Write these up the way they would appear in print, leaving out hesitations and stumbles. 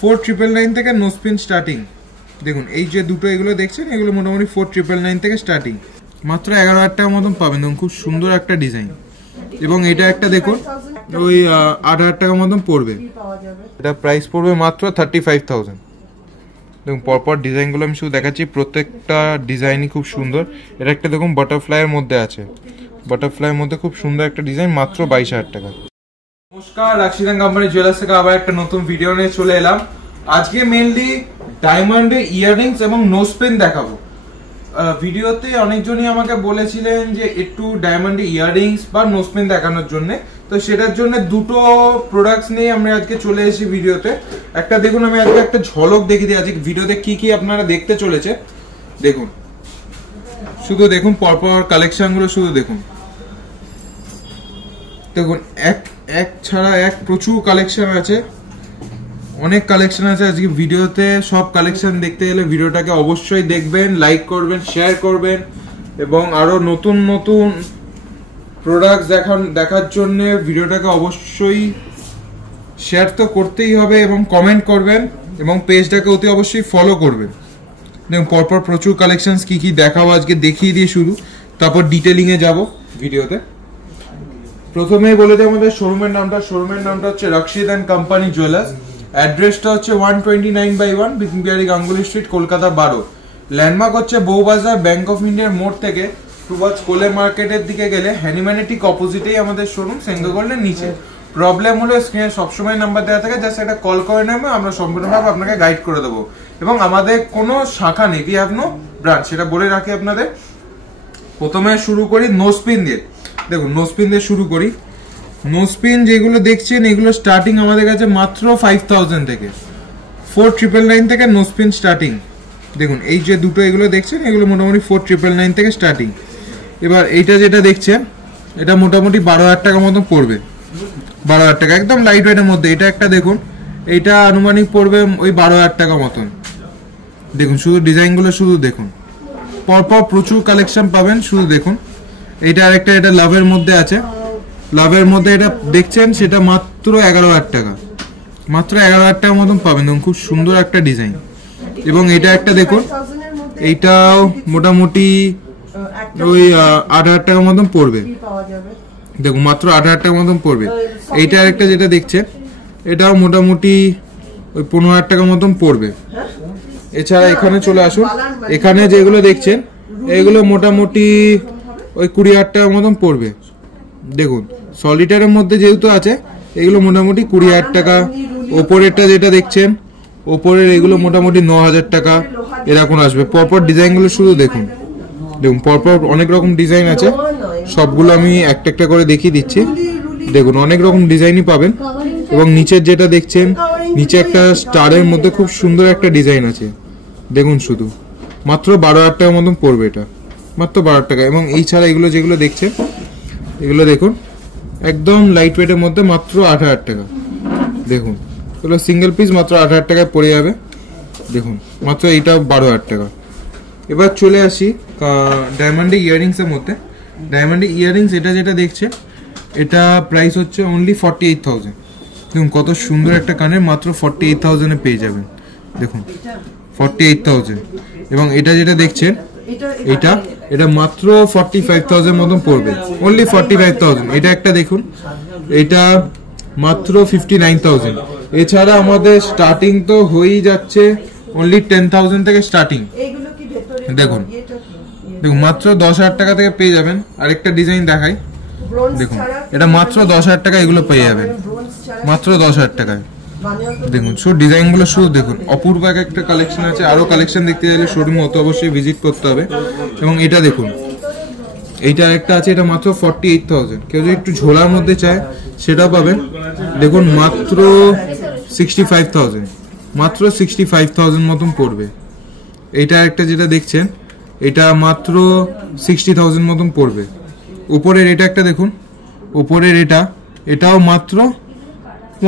4999 থেকে no spin starting. দেখুন এই যে দুটো এগুলো দেখছেন, এগুলো মোটামুটি 4999 থেকে স্টার্টিং, মাত্র 11,000 টাকার মতন পাবেন। দেখুন খুব সুন্দর একটা ডিজাইন। এবং এটা একটা দেখুন ওই 8,000 টাকার মতন পড়বে। এটা প্রাইস পড়বে মাত্র 35,000। দেখুন পরপর ডিজাইনগুলো আমি শুধু দেখাচ্ছি, প্রত্যেকটা ডিজাইনই খুব সুন্দর। এটা একটা দেখুন বাটারফ্লাইয়ের মধ্যে আছে, বাটারফ্লাইয়ের মধ্যে খুব সুন্দর একটা ডিজাইন, মাত্র 22,000 টাকা। নমস্কার, রাশিদান কোম্পানি জুয়েলার্স থেকে আবার একটা নতুন ভিডিও নিয়ে চলে এলাম। আজকে মেইনলি ডায়মন্ডের ইয়াররিংস এবং নোজ পেন দেখাবো। ভিডিওতে অনেকজনই আমাকে বলেছিলেন যে একটু ডায়মন্ডের ইয়াররিংস বা নোজ পেন দেখানোর জন্য, তো সেটার জন্য দুটো প্রোডাক্টস নিয়ে আমরা আজকে চলে এসেছি ভিডিওতে। একটা দেখুন, আমি আজকে একটা ঝলক দেখিয়ে দিই আজকে ভিডিওতে কি কি আপনারা দেখতে চলেছে। দেখুন, শুধু দেখুন পরপর কালেকশনগুলো শুধু দেখুন। দেখুন এক ছাড়া এক প্রচুর কালেকশন আছে, অনেক কালেকশন আছে আজকে ভিডিওতে। সব কালেকশন দেখতে গেলে ভিডিওটাকে অবশ্যই দেখবেন, লাইক করবেন, শেয়ার করবেন এবং আরো নতুন নতুন প্রোডাক্টস দেখার জন্য ভিডিওটাকে অবশ্যই শেয়ার তো করতেই হবে এবং কমেন্ট করবেন এবং পেজটাকে অতি অবশ্যই ফলো করবেন। দেখুন পরপর প্রচুর কালেকশন কি কি দেখাবো আজকে দেখিয়ে দিয়ে শুরু, তারপর ডিটেলিং এ যাব ভিডিওতে। প্রথমেই বলে দিই আমাদের শোরুমের নামটা হচ্ছে রাশিদান কোম্পানি জুয়েলার্স। অ্যাড্রেসটা হচ্ছে 129/1 বিপিন বিহারী গাঙ্গুলি স্ট্রিট, কলকাতা 12। ল্যান্ডমার্ক হচ্ছে বউবাজার, ব্যাংক অফ ইন্ডিয়ার মোড় থেকে টুয়ার্ডস কোলে মার্কেটের দিকে গেলে হ্যানিম্যানেটিক অপোজিটেই আমাদের শোরুম, সেঙ্গো গোল্ডের নিচে। প্রবলেম হলো স্ক্রিনে সবসময় নাম্বার দেওয়া থাকে, জাস্ট একটা কল করে নেবে, আমরা সম্পূর্ণভাবে আপনাকে গাইড করে দেবো। এবং আমাদের কোনো শাখা নেই, উই হ্যাভ নো ব্রাঞ্চ, সেটা বলে রাখি আপনাদের। প্রথমে শুরু করি নোজ পিন দিয়ে। দেখুন নোজ পিন দিয়ে শুরু করি। নোজ পিন যেগুলো দেখছেন এগুলো স্টার্টিং আমাদের কাছে মাত্র 5,000 থেকে, 4,999 থেকে নোজ পিন স্টার্টিং। দেখুন এই যে দুটো এগুলো দেখছেন, এগুলো মোটামুটি 4,999 থেকে স্টার্টিং। এবার এইটা যেটা দেখছেন এটা মোটামুটি 12,000 টাকার মতো পড়বে, 12,000 টাকা, একদম লাইট ওয়েটের মধ্যে। এটা একটা দেখুন, এইটা আনুমানিক পড়বে ওই 12,000 টাকা মতন। দেখুন শুধু ডিজাইনগুলো শুধু দেখুন, পরপর প্রচুর কালেকশন পাবেন, শুধু দেখুন। এইটা আরেকটা, এটা লাভের মধ্যে আছে, লাভের মধ্যে এটা দেখছেন সেটা মাত্র 11,000 টাকা, মাত্র 11,000 টাকার মতন পাবেন। দেখুন খুব সুন্দর একটা ডিজাইন। এবং এটা একটা দেখুন, এইটাও মোটামুটি ওই 8,000 টাকার মতন পড়বে। দেখুন মাত্র 8,000 টাকার মতন পড়বে। এইটা আরেকটা যেটা দেখছেন এটাও মোটামুটি ওই 15,000 টাকার মতন পড়বে। এছাড়া এখানে চলে আসুন, এখানে যেগুলো দেখছেন এগুলো মোটামুটি ওই 20,000 টাকার মতন পড়বে। দেখুন সলিটারের মধ্যে যেহেতু আছে এগুলো মোটামুটি 20,000 টাকা। ওপরেরটা যেটা দেখছেন ওপরের এগুলো মোটামুটি 9,000 টাকা এরকম আসবে। পরপর ডিজাইনগুলো শুধু দেখুন, দেখুন পরপর অনেক রকম ডিজাইন আছে, সবগুলো আমি একটা একটা করে দেখিয়ে দিচ্ছি। দেখুন অনেক রকম ডিজাইনই পাবেন। এবং নিচের যেটা দেখছেন, নিচে একটা স্টারের মধ্যে খুব সুন্দর একটা ডিজাইন আছে, দেখুন শুধু মাত্র 12,000 টাকার মতন পড়বে, এটা মাত্র 12,000 টাকা। এবং এই ছাড়া এগুলো যেগুলো দেখছেন এগুলো দেখুন একদম লাইট ওয়েটের মধ্যে, মাত্র 8,000 টাকা। দেখুন এগুলো সিঙ্গেল পিস মাত্র 8,000 টাকায় পড়ে যাবে। দেখুন মাত্র এইটা 12,000 টাকা। এবার চলে আসি ডায়মন্ডের ইয়াররিংস এর মধ্যে। ডায়মন্ডের ইয়াররিংস এটা যেটা দেখছেন এটা প্রাইস হচ্ছে অনলি 48,000। দেখুন কত সুন্দর একটা কানের, মাত্র 48,000 এ পেয়ে যাবেন। দেখুন 48,000। এবং এটা যেটা দেখছেন এটা মাত্র 45,000 মতন পড়বে, অনলি 45,000। এটা একটা দেখুন, এটা মাত্র 59,000। এছাড়া আমাদের স্টার্টিং তো হয়েই যাচ্ছে অনলি 10,000 থেকে স্টার্টিং। দেখুন দেখুন মাত্র 10,000 টাকা থেকে পেয়ে যাবেন। আরেকটা ডিজাইন দেখাই, দেখুন এটা মাত্র 10,000 টাকা এগুলো পেয়ে যাবেন, মাত্র 10,000 টাকায়। দেখুন শুধু ডিজাইনগুলো শুধু দেখুন, অপূর্ব একটা কালেকশন আছে। আরো কালেকশন দেখতে গেলে শোরুমে অত অবশ্যই ভিজিট করতে হবে। এবং এটা দেখুন, এইটা একটা আছে, এটা মাত্র 48,000। কেউ যদি একটু ঝোলার মধ্যে চায় সেটা পাবেন। দেখুন মাত্র 65,000, মাত্র 65,000 মতন পড়বে। এইটা একটা যেটা দেখছেন এটা মাত্র 60,000 মতন পড়বে। উপরের এটা একটা দেখুন, উপরের এটাও মাত্র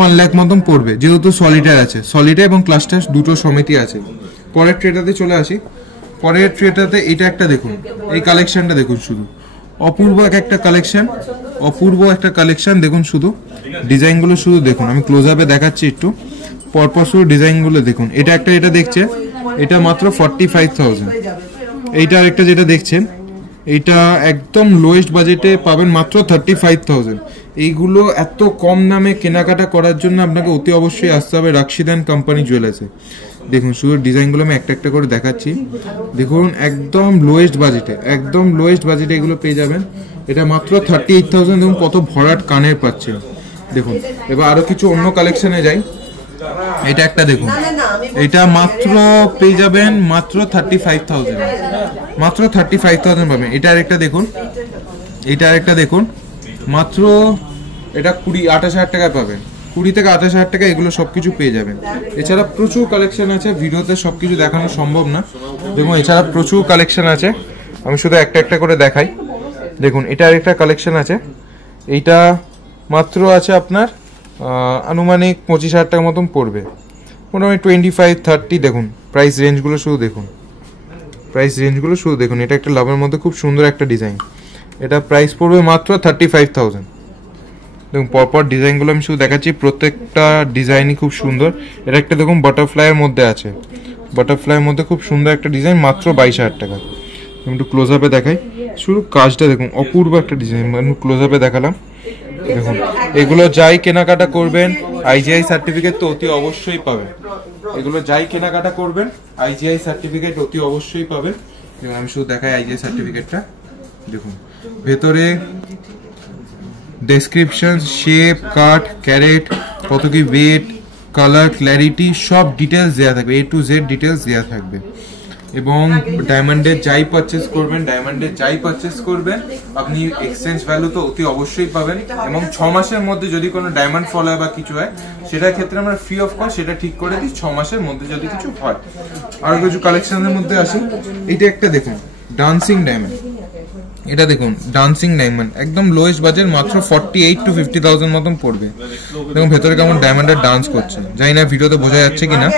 1 লাখ মতন পড়বে, যেহেতু সলিটার আছে, সলিটার এবং ক্লাস্টার দুটো সমিতি আছে। পরের ট্রেটাতে চলে আসি। পরের ট্রেটাতে এটা একটা দেখুন, এই কালেকশনটা দেখুন, শুধু অপূর্ব একটা কালেকশন, অপূর্ব একটা কালেকশন। দেখুন শুধু ডিজাইনগুলো শুধু দেখুন, আমি ক্লোজ আপে দেখাচ্ছি একটু। পরপর শুধু ডিজাইনগুলো দেখুন। এটা একটা, এটা দেখছে, এটা মাত্র 45,000। এইটা আরেকটা যেটা দেখছেন, এইটা একদম লোয়েস্ট বাজেটে পাবেন মাত্র 35,000। এইগুলো এত কম দামে কেনাকাটা করার জন্য আপনাকে অতি অবশ্যই আসতে হবে রাশিদান কোম্পানি জুয়েলার্সে। দেখুন শুধু ডিজাইনগুলো আমি একটা একটা করে দেখাচ্ছি। দেখুন একদম লোয়েস্ট বাজেটে, একদম লোয়েস্ট বাজেটে এগুলো পেয়ে যাবেন। এটা মাত্র 38,000। দেখুন কত ভরাট কানের পাচ্ছেন। দেখুন এবার আরো কিছু অন্য কালেকশনে যাই। এটা একটা দেখুন, এটা মাত্র পেয়ে যাবেন মাত্র 35,000, মাত্র 35,000 পাবেন। এটা আরেকটা দেখুন, এটা আরেকটা দেখুন, মাত্র এটা 28,000 টাকায় পাবেন। 20 থেকে 28,000 টাকা এগুলো সবকিছু পেয়ে যাবেন। এছাড়া প্রচুর কালেকশন আছে, ভিডিওতে সবকিছু দেখানো সম্ভব না। দেখুন এছাড়া প্রচুর কালেকশন আছে, আমি শুধু একটা একটা করে দেখাই। দেখুন এটা আরেকটা কালেকশন আছে, এইটা মাত্র আছে আপনার আনুমানিক 25,000 টাকা মতন পড়বে, মোটামুটি 25-30। দেখুন প্রাইস রেঞ্জগুলো শুধু দেখুন, প্রাইস রেঞ্জগুলো শুধু দেখুন। এটা একটা লাভের মধ্যে খুব সুন্দর একটা ডিজাইন, এটা প্রাইস পড়বে মাত্র 35,000। দেখুন পরপর ডিজাইনগুলো আমি শুধু দেখাচ্ছি, প্রত্যেকটা ডিজাইনই খুব সুন্দর। এটা একটা দেখুন বাটারফ্লাইয়ের মধ্যে আছে, বাটারফ্লাইয়ের মধ্যে খুব সুন্দর একটা ডিজাইন, মাত্র 22,000 টাকা। আমি একটু ক্লোজ আপে দেখাই, শুধু কাজটা দেখুন, অপূর্ব একটা ডিজাইন, আমি ক্লোজ আপে দেখালাম। দেখুন এগুলো যাই কেনাকাটা করবেন আইজিআই সার্টিফিকেট তো অতি অবশ্যই পাবেন। এগুলো যাই কেনাকাটা করবেন আইজিআই সার্টিফিকেট অতি অবশ্যই পাবেন। আমি শুধু দেখাই আইজিআই সার্টিফিকেটটা। দেখুন ভেতরে ডেসক্রিপশন, শেপ, কাট, ক্যারেট, কত কি ওয়েট, কালার, ক্ল্যারিটি সব ডিটেলস দেওয়া থাকবে, A to Z ডিটেলস দেওয়া থাকবে। এবং ডায়মন্ডের যাই পারচেস করবেন, ডায়মন্ডের যাই পারচেস করবেন আপনি এক্সচেঞ্জ ভ্যালু তো অতি অবশ্যই পাবেন। এবং 6 মাসের মধ্যে যদি কোনো ডায়মন্ড ফল হয় বা কিছু হয় সেটার ক্ষেত্রে আমরা ফ্রি অফ কস্ট সেটা ঠিক করে দিই 6 মাসের মধ্যে যদি কিছু হয়। আরো কিছু কালেকশনের মধ্যে আসি, এইটা একটা দেখুন ডান্সিং ডায়মন্ড। এটা দেখুন ডান্সিং ডায়মন্ড, একদম লোয়েস্ট বাজেট, মাত্র 48 to 50,000 মতন পড়বে। দেখুন ভেতরে কেমন ডায়মন্ডের ডান্স করছে, জানি না ভিডিওতে বোঝা যাচ্ছে কিনা।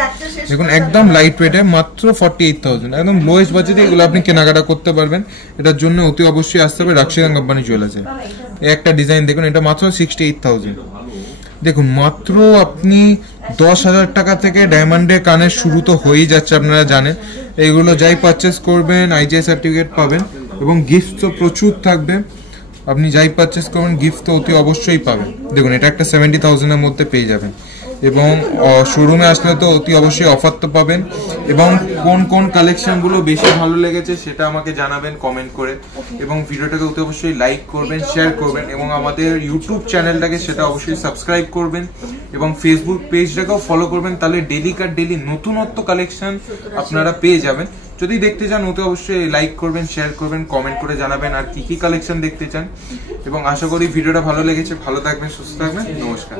দেখুন একদম লাইট ওয়েটে, মাত্র 48,000, একদম লোয়েস্ট বাজেটে এগুলো আপনি কেনাকাটা করতে পারবেন। এটার জন্য অতি অবশ্যই আসতে হবে রাশিদান কোম্পানি জুয়েলার্সে। এই একটা ডিজাইন দেখুন, এটা মাত্র 68,000। দেখুন মাত্র আপনি 10,000 টাকা থেকে ডায়মন্ডের কানের শুরু তো হয়েই যাচ্ছে, আপনারা জানেন। এইগুলো যাই পারচেস করবেন আইজিআই সার্টিফিকেট পাবেন এবং গিফট তো প্রচুর থাকবে। আপনি যাই পারচেস করবেন গিফট তো অতি অবশ্যই পাবেন। দেখুন এটা একটা 70,000 এর মধ্যে পেয়ে যাবেন। এবং শোরুমে আসলে তো অতি অবশ্যই অফার তো পাবেন। এবং কোন কোন কালেকশনগুলো বেশি ভালো লেগেছে সেটা আমাকে জানাবেন কমেন্ট করে। এবং ভিডিওটাকে অতি অবশ্যই লাইক করবেন, শেয়ার করবেন এবং আমাদের ইউটিউব চ্যানেলটাকে সেটা অবশ্যই সাবস্ক্রাইব করবেন এবং ফেসবুক পেজটাকেও ফলো করবেন। তাহলে ডেলি নতুনত্ব কালেকশন আপনারা পেয়ে যাবেন। যদি দেখতে চান অতি অবশ্যই লাইক করবেন, শেয়ার করবেন, কমেন্ট করে জানাবেন আর কি কি কালেকশন দেখতে চান। এবং আশা করি ভিডিওটা ভালো লেগেছে। ভালো থাকবেন, সুস্থ থাকবেন, নমস্কার।